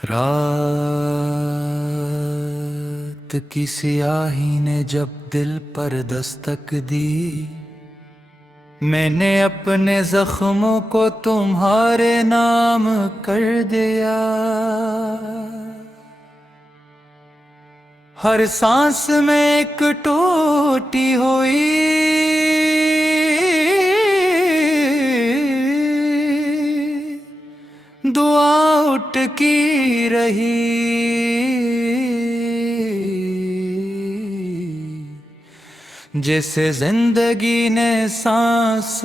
रात की सियाही ने जब दिल पर दस्तक दी, मैंने अपने जख्मों को तुम्हारे नाम कर दिया। हर सांस में एक टूटी हुई दुआ उठकी रही। जैसे जिंदगी ने सांस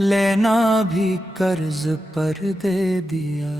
लेना भी कर्ज पर दे दिया।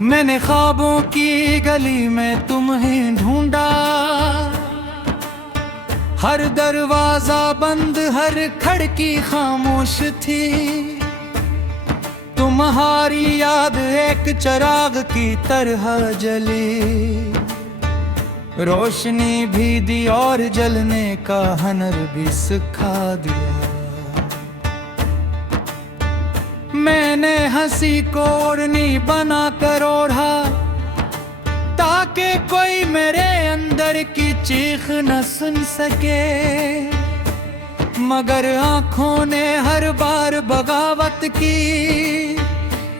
मैंने ख्वाबों की गली में तुम्हें ढूंढा, हर दरवाजा बंद, हर खिड़की खामोश थी। तुम्हारी याद एक चिराग की तरह जली, रोशनी भी दी और जलने का हुनर भी सिखा दिया। मैंने हंसी को ओढ़नी बना कर ओढ़ा, ताकि कोई मेरे अंदर की चीख न सुन सके, मगर आंखों ने हर बार बगावत की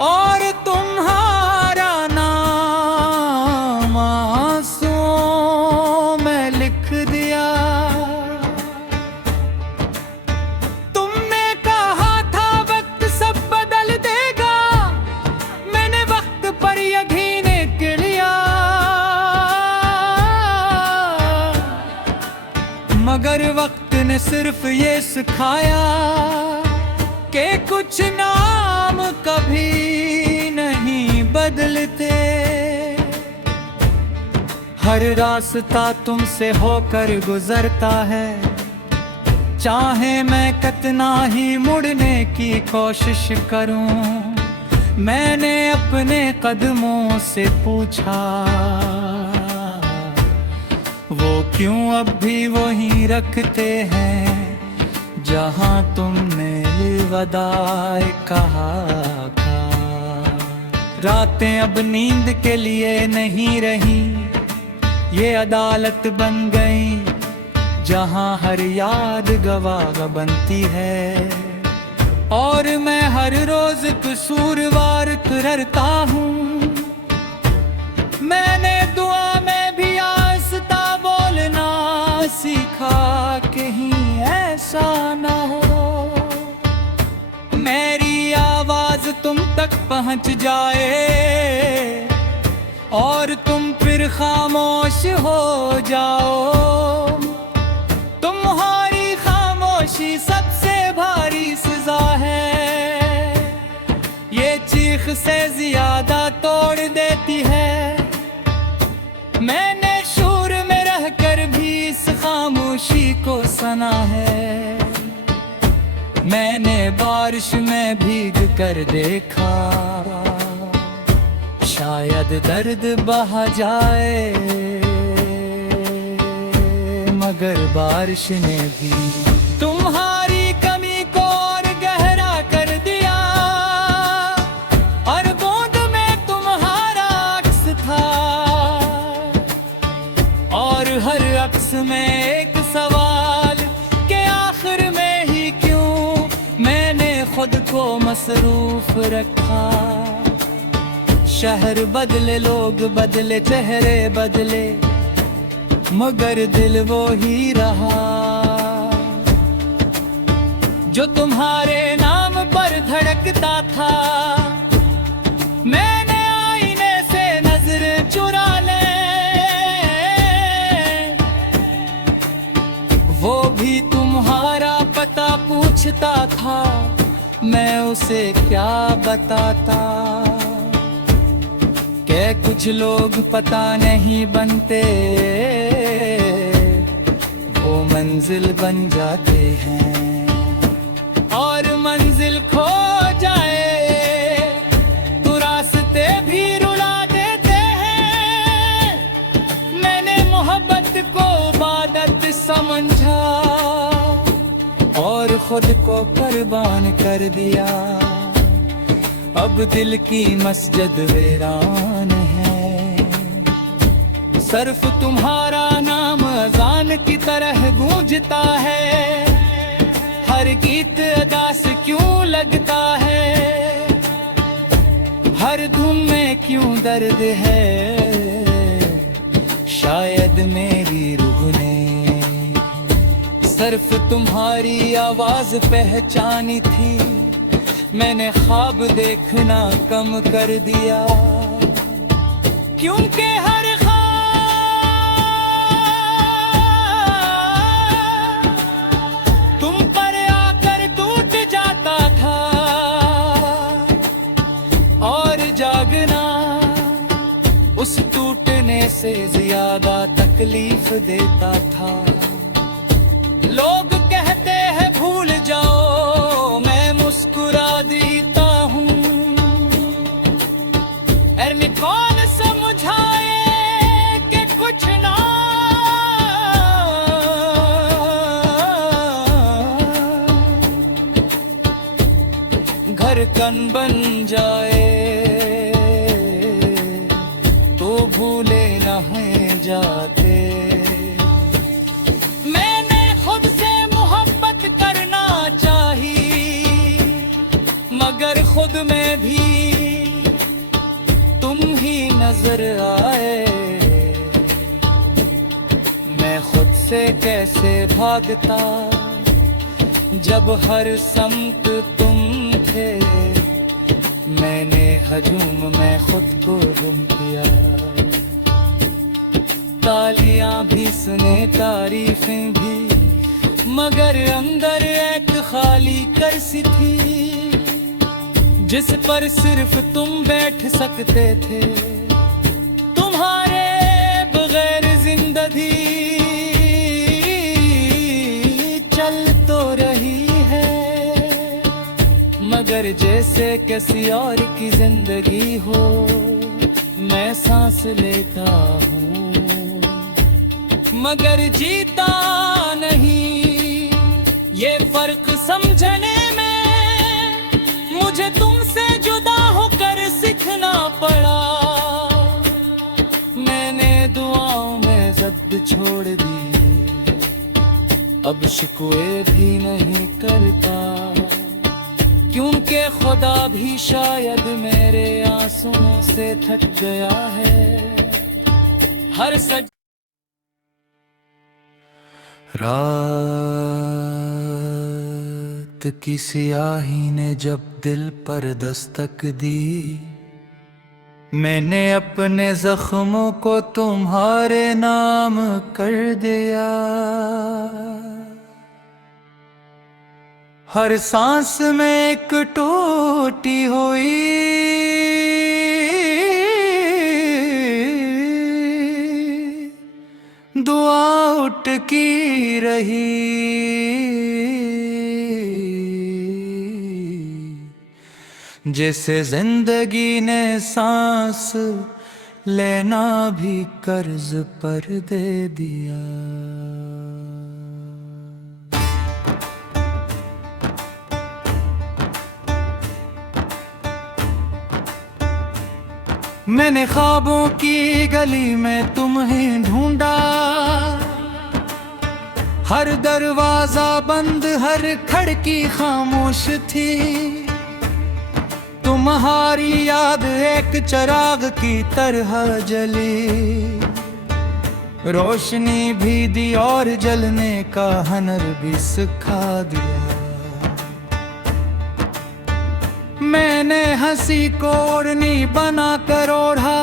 और तुम्हारा नाम आंसुओं में लिख दिया। तुमने कहा था वक्त सब बदल देगा, मैंने वक्त पर यकीन कर लिया, मगर वक्त ने सिर्फ ये सिखाया कि कुछ नाम कभी नहीं बदलते। हर रास्ता तुमसे होकर गुजरता है, चाहे मैं कितना ही मुड़ने की कोशिश करूं। मैंने अपने कदमों से पूछा, वो क्यों अब भी वहीं रखते हैं जहां तुमने विदाई कहा था। रातें अब नींद के लिए नहीं रही, ये अदालत बन गई जहां हर याद गवाह बनती है। और मैं हर रोज कसूरवार करता हूँ, मैंने दुआ में भी आस्ता बोलना सीखा, कहीं ऐसा ना हो मेरी आवाज तुम तक पहुंच जाए और तुम फिर खामोश हो जाओ। तुम्हारी खामोशी सबसे भारी सजा है, ये चीख से ज्यादा तोड़ देती है। मैंने शूर में रहकर भी इस खामोशी को सुना है, मैंने बारिश में भीग कर देखा, शायद दर्द बहा जाए, मगर बारिश ने भी तुम्हारी कमी को और गहरा कर दिया। और बूंद में तुम्हारा अक्स था और हर अक्स में एक सवाल कि आखिर में ही क्यों मैंने खुद को मसरूफ रखा। शहर बदले, लोग बदले, चेहरे बदले, मगर दिल वो ही रहा जो तुम्हारे नाम पर धड़कता था। मैंने आईने से नजर चुरा ले, वो भी तुम्हारा पता पूछता था, मैं उसे क्या बताता कि कुछ लोग पता नहीं बनते, वो मंजिल बन जाते हैं। और मंजिल खो जाए तो रास्ते भी रुला देते हैं। मैंने मोहब्बत को इबादत समझा और खुद को कुर्बान कर दिया। अब दिल की मस्जिद वीरान है, सिर्फ तुम्हारा नाम अज़ान की तरह गूंजता है। हर गीत अदा से क्यों लगता है, हर धुन में क्यों दर्द है। शायद मेरी रूह ने सिर्फ तुम्हारी आवाज पहचानी थी, मैंने ख्वाब देखना कम कर दिया। क्योंकि हर तुम पर आकर टूट जाता था और जागना उस टूटने से ज्यादा तकलीफ देता था। लोग कहते हैं भूल जाओ, मैं मुस्कुरा देता हूँ। अरे कौन समझाए कि कुछ ना घर कन बन जाए तो भूले नहीं जाते। मैंने खुद से मोहब्बत करना चाही, मगर खुद में भी तुम ही नजर आए। मैं खुद से कैसे भागता जब हर समत तुम थे। मैंने हजूम में खुद को गुम किया। तालियां भी सुने, तारीफें भी, मगर अंदर एक खाली कर्सी थी जिस पर सिर्फ तुम बैठ सकते थे। तुम्हारे बगैर जिंदगी चल तो रही है, मगर जैसे किसी और की जिंदगी हो। मैं सांस लेता हूँ मगर जीता नहीं। ये फर्क समझने में मुझे तुमसे जुदा होकर सीखना पड़ा। मैंने दुआओं में ज़द छोड़ दी, अब शिकवे भी नहीं करता। क्योंकि खुदा भी शायद मेरे आंसुओं से थक गया है। हर सज रात की सियाही ने जब दिल पर दस्तक दी, मैंने अपने जख्मों को तुम्हारे नाम कर दिया। हर सांस में एक टूटी हुई दुआ उठ की रही। जैसे जिंदगी ने सांस लेना भी कर्ज पर दे दिया। मैंने ख्वाबों की गली में तुम्हें ढूंढा, हर दरवाजा बंद, हर खिड़की खामोश थी। तुम्हारी याद एक चिराग की तरह जली, रोशनी भी दी और जलने का हुनर भी सिखा दिया। मैंने हंसी को ओढ़नी बना कर ओढ़ा,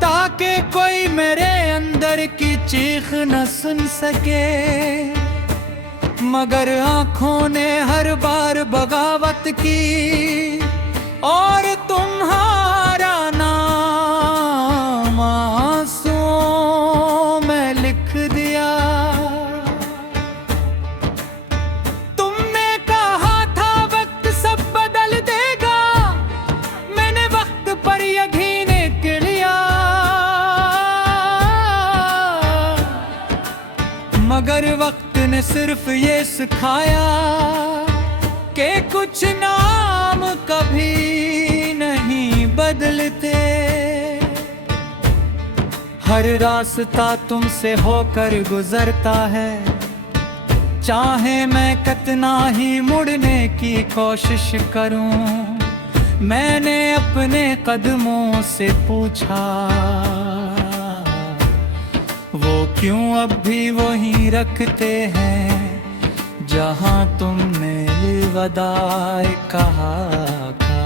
ताकि कोई मेरे अंदर की चीख न सुन सके। मगर आंखों ने हर बार बगावत की और तुम्हारा नाम आंसुओं में लिख दिया। तुमने कहा था वक्त सब बदल देगा, मैंने वक्त पर यकीन कर लिया। मगर वक्त ने सिर्फ ये सिखाया कि कुछ नाम कभी नहीं बदलते। हर रास्ता तुमसे होकर गुजरता है, चाहे मैं कितना ही मुड़ने की कोशिश करूं। मैंने अपने कदमों से पूछा, वो क्यों अब भी वहीं रखते हैं जहां तुमने अलविदा कहा था।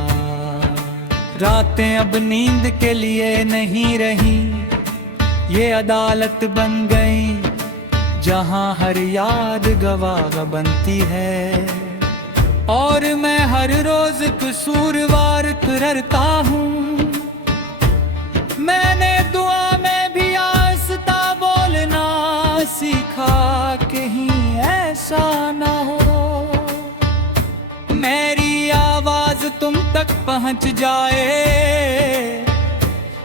रातें अब नींद के लिए नहीं रही, ये अदालत बन गई जहां हर याद गवाह बनती है। और मैं हर रोज कसूरवार करता हूँ। मैंने दुआ में भी आस्ता बोलना सीखा, कहीं ऐसा ना हो मेरी आवाज तुम तक पहुँच जाए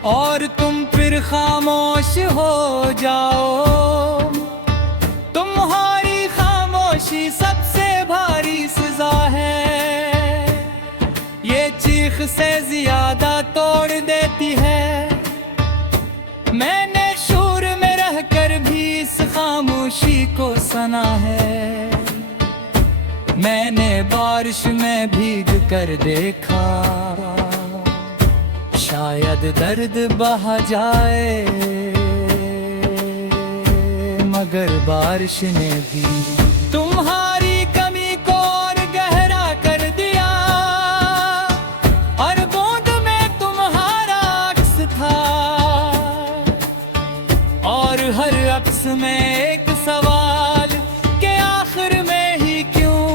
और तुम फिर खामोश हो जाओ। तुम्हारी खामोशी सबसे भारी सजा है, ये चीख से ज्यादा तोड़ देती है। मैंने शूर में रहकर भी इस खामोशी को सना है। मैंने बारिश में भीग कर देखा, शायद दर्द बहा जाए, मगर बारिश ने भी तुम्हारी कमी को और गहरा कर दिया। हर बूंद में तुम्हारा अक्स था और हर अक्स में एक सवाल कि आखिर में ही क्यों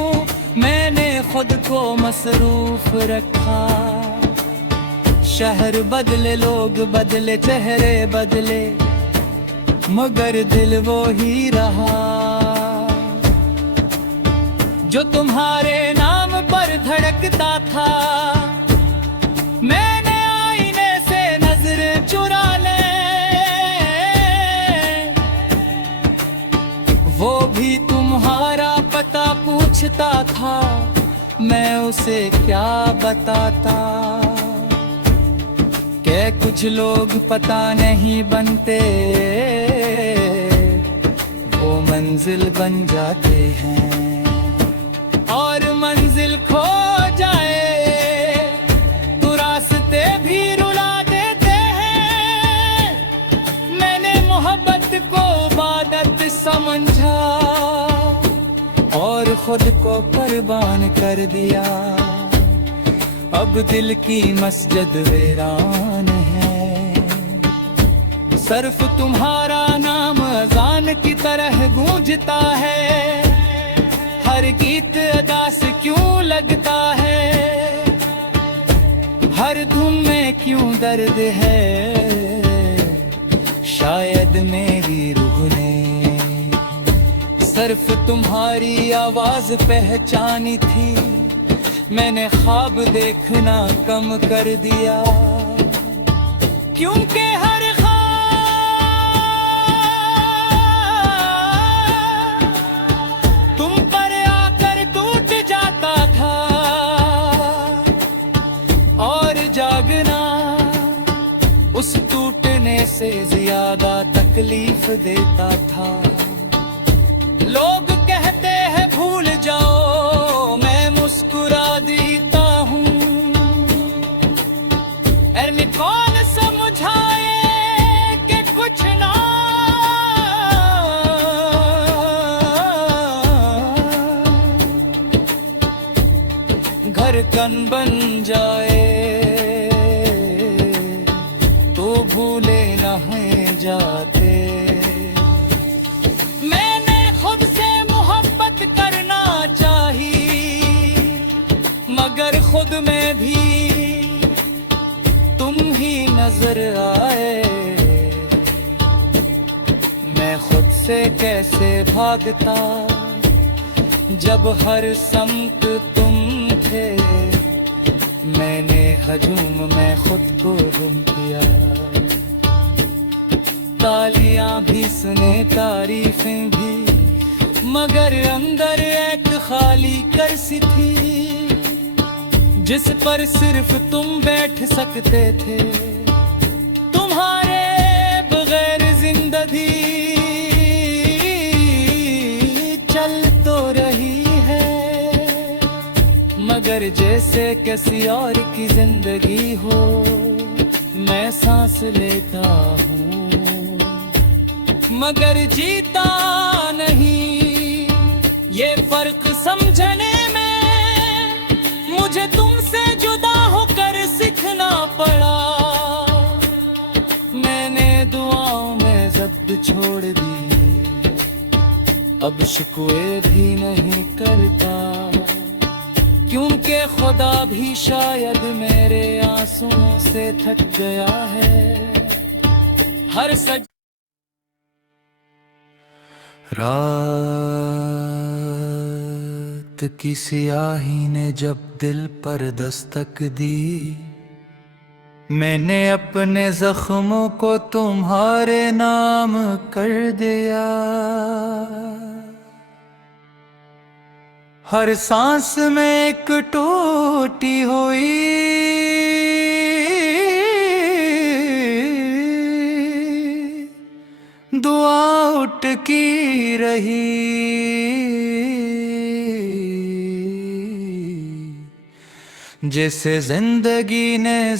मैंने खुद को मसरूफ रखा। शहर बदले, लोग बदले, चेहरे बदले, मगर दिल वो ही रहा जो तुम्हारे नाम पर धड़कता था। मैंने आईने से नजर चुरा ले, वो भी तुम्हारा पता पूछता था, मैं उसे क्या बताता। के कुछ लोग पता नहीं बनते, वो मंजिल बन जाते हैं। और मंजिल खो जाए तो रास्ते भी रुला देते हैं। मैंने मोहब्बत को इबादत समझा और खुद को कुर्बान कर दिया। अब दिल की मस्जिद वीरान है, सिर्फ तुम्हारा नाम अज़ान की तरह गूंजता है। हर गीत अदा से क्यों लगता है, हर धुन में क्यों दर्द है। शायद मेरी रूह ने सिर्फ तुम्हारी आवाज पहचानी थी। मैंने ख्वाब देखना कम कर दिया, क्योंकि हर ख्वाब तुम पर आकर टूट जाता था और जागना उस टूटने से ज्यादा तकलीफ देता था। लोग कहते हैं भूल जाओ, मैं मुस्कुरा देता हूँ। अरे कौन समझाए कि कुछ ना घर कन बन जाए तो भूले नहीं जाते। मैंने खुद से मोहब्बत करना चाहिए, मगर खुद में भी तुम ही नजर आए। मैं खुद से कैसे भागता जब हर समत तुम थे। मैंने हजूम में खुद को गुम किया। तालियां भी सुने, तारीफें भी, मगर अंदर एक खाली कर्सी थी जिस पर सिर्फ तुम बैठ सकते थे। तुम्हारे बगैर जिंदगी चल तो रही है, मगर जैसे किसी और की जिंदगी हो मैं सांस लेता हूँ मगर जीता नहीं। ये फर्क समझने में मुझे तुमसे जुदा होकर सीखना पड़ा। मैंने दुआओं में ज़ब्त छोड़ दी, अब शिकवे भी नहीं करता, क्योंकि खुदा भी शायद मेरे आंसुओं से थक गया है। हर सज रात की सियाही ने जब दिल पर दस्तक दी, मैंने अपने जख्मों को तुम्हारे नाम कर दिया। हर सांस में एक टूटी हुई दुआ उठकी रही, जिसे जिंदगी ने